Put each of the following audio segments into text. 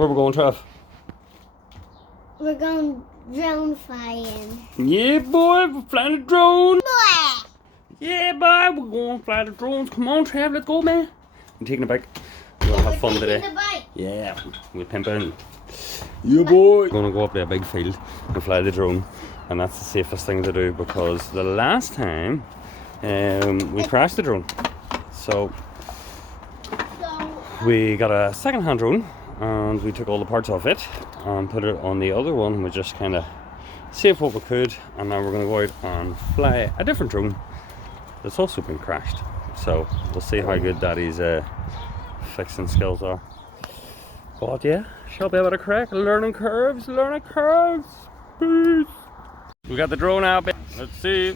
Where we going, Trav? We're going drone flying. Yeah, boy, we're flying a drone. Boy! Yeah, boy, we're going to fly the drones. Come on, Trav, let's go, man. I'm taking the bike. We're going to have fun today. The bike. Yeah, we're pimping. Yeah, boy. We're going to go up to a big field and fly the drone. And that's the safest thing to do because the last time we crashed the drone. So we got a second-hand drone and we took all the parts off it and put it on the other one, and we just kind of saved what we could, and now we're going to go out and fly a different drone that's also been crashed. So we'll see how good Daddy's fixing skills are. But yeah, shall be able to crack. Learning curves. Peace. We got the drone out. Let's see.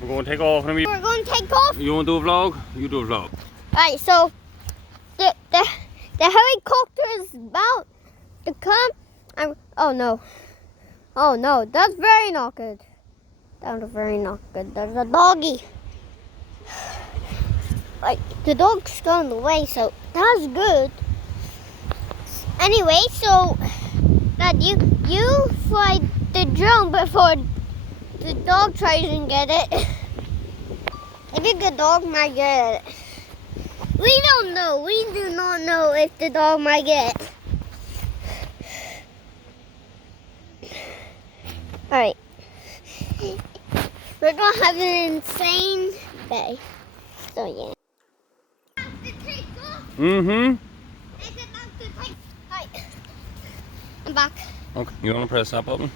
We're going to take off. We're going to take off. You want to do a vlog? You do a vlog. Alright, so the helicopter is about to come. Oh no, that's very not good. That was very not good. There's a doggy. Like, the dog's gone away, so that's good. Anyway, so Dad, you fly the drone before the dog tries and get it. I think the dog might get it. We don't know. We do not know if the dog might get it. Alright. We're going to have an insane day. So, yeah. Mm-hmm. I'm back. Okay, you want to press that button?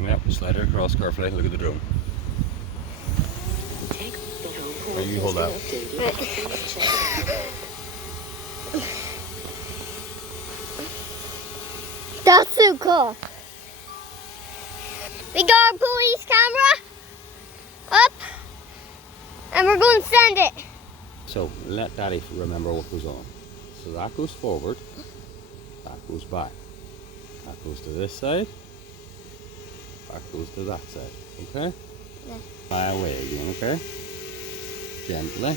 Yep, slide it across carefully. Look at the drone. Or you hold that. That's so cool. We got our police camera up, and we're going to send it. So let Daddy remember what goes on. So that goes forward, that goes back, that goes to this side, that goes to that side. Okay? Yeah. Fly away again, okay? Gently.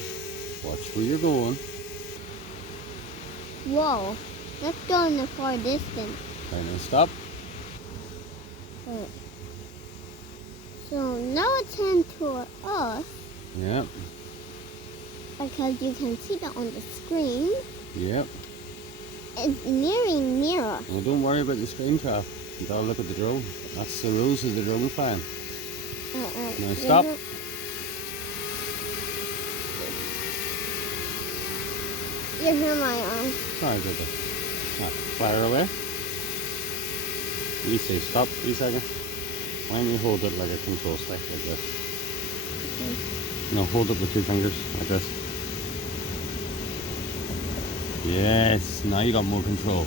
Watch where you're going. Whoa, let's go in the far distance. Okay, now stop. So now it's heading toward us. Yep. Because you can see that on the screen. Yep. It's nearing near us. Well, don't worry about the screen, Trav. You gotta look at the drone. That's the rules of the drone flying. Now stop. You hear my arm. Sorry, baby. Now, fly her away. You say stop, 3 seconds. Why don't you hold it like a control stick, like this? Okay. No, hold it with 2 fingers, like this. Yes, now you got more control.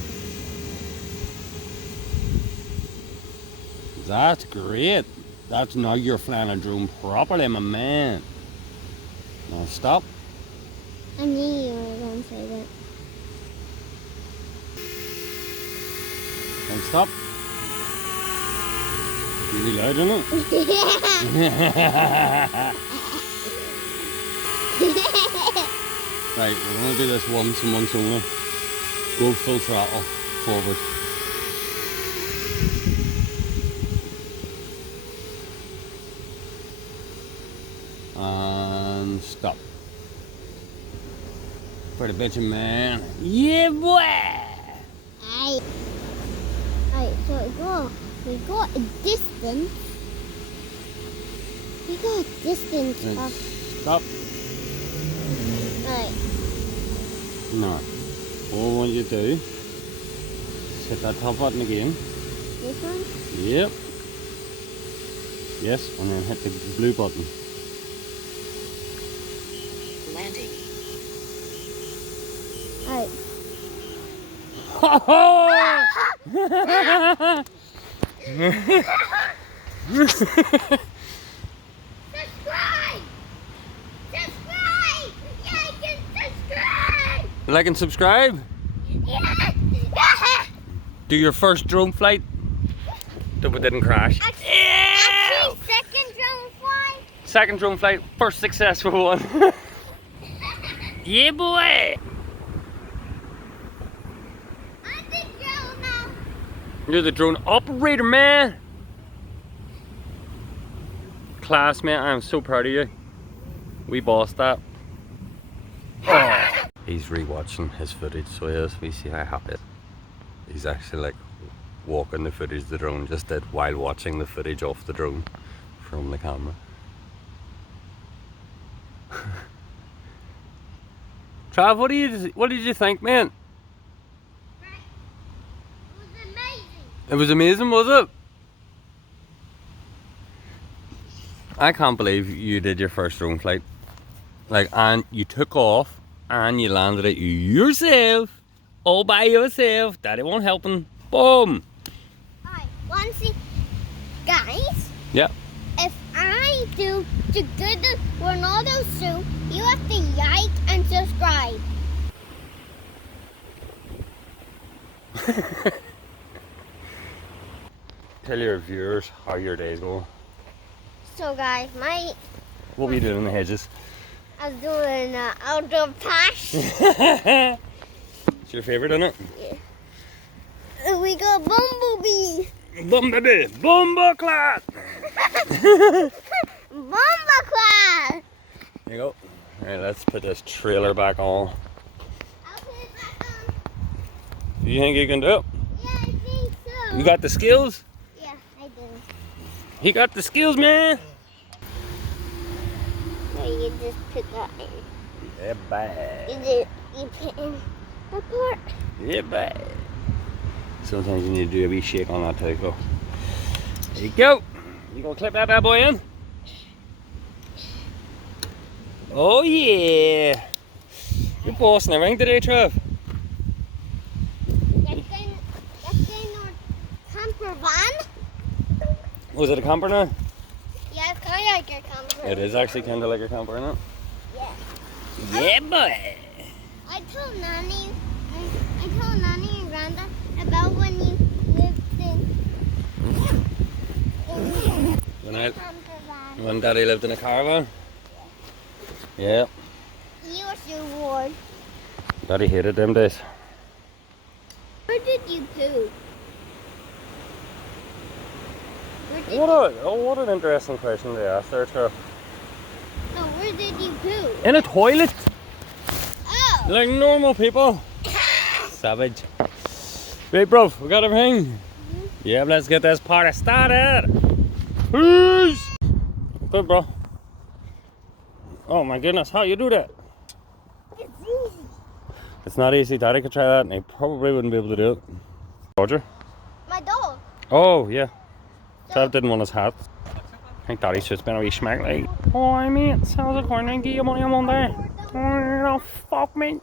That's great. That's now you're flying a drone properly, my man. Now stop. I knew you were going to say that. And stop. Really loud, isn't it? Right, we're going to do this once and once only. Go full throttle forward. And stop. Pretty bitchin', man. Yeah, boy! Alright, so we got a distance. We got a distance And of... stop. Alright. No. All I want you to do is hit that top button again. This one? Yep. Yes, and then hit the blue button. Landing. Alright. Subscribe! Subscribe! Like and subscribe! Like and subscribe. Yeah! Do your first drone flight. That we didn't crash. Actually, second drone flight. Second drone flight, first successful one. Yeah, boy. I think drone You're the drone operator, man. Class, man. I am so proud of you. We bossed that. Oh. He's rewatching his footage, so he is. We see how happy. He's actually like walking the footage the drone just did while watching the footage off the drone from the camera. Trav, what did you think, man? It was amazing. It was amazing, was it? I can't believe you did your first drone flight. Like, and you took off and you landed it yourself. All by yourself. Daddy won't helping. Boom. Alright, one thing, guys. Yeah. If I do the good Ronaldo suit, you have to like and subscribe. Tell your viewers how your day's going. So guys, What were you doing in the hedges? I was doing outdoor pass. It's your favourite, isn't it? Yeah. We got Bumblebee. Bumblebee! Bumbleclad! Bumbleclad. There you go. Alright, let's put this trailer back on. I'll put it back on. Do you think you can do it? Yeah, I think so. You got the skills? Yeah, I do. He got the skills, man! So you just put that in. Yeah, bye. You put in the part. Yeah, bye. Sometimes you need to do a wee shake on that too. Go. There you go. You gonna clip that bad boy in? Oh yeah! You're bossing everything today, Trav. That's in our camper van. Was it a camper now? Yeah, it's kind of like a camper. It is actually kind of like a camper, isn't it? Yeah. Yeah, boy. I told Nanny and Granda about when you lived in a camper van. When Daddy lived in a caravan? Yeah. You were so bored. Daddy hated them days. Where did you poo? What an interesting question to ask there, Trav. No, where did you poo? In a toilet, Oh! like normal people. Savage. Right, bro, we got everything. Yeah, let's get this party started. Peace. Good, bro. Oh my goodness, how you do that? It's easy. It's not easy. Daddy could try that, and he probably wouldn't be able to do it. Roger. My dog. Oh yeah. Trav didn't want his hat. I think Daddy's just been a wee smack like, oh, I mean, how's it going? I give you money on Monday. Oh, fuck me.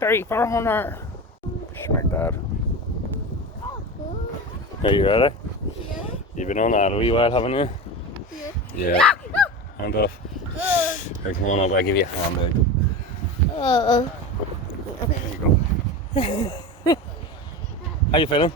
3,400. Smack Dad. Are you ready? Yeah. You've been on that a wee while, haven't you? Yeah. Yeah. Hand off. Here, come on up, I'll give you a hand out. There you go. How you feeling?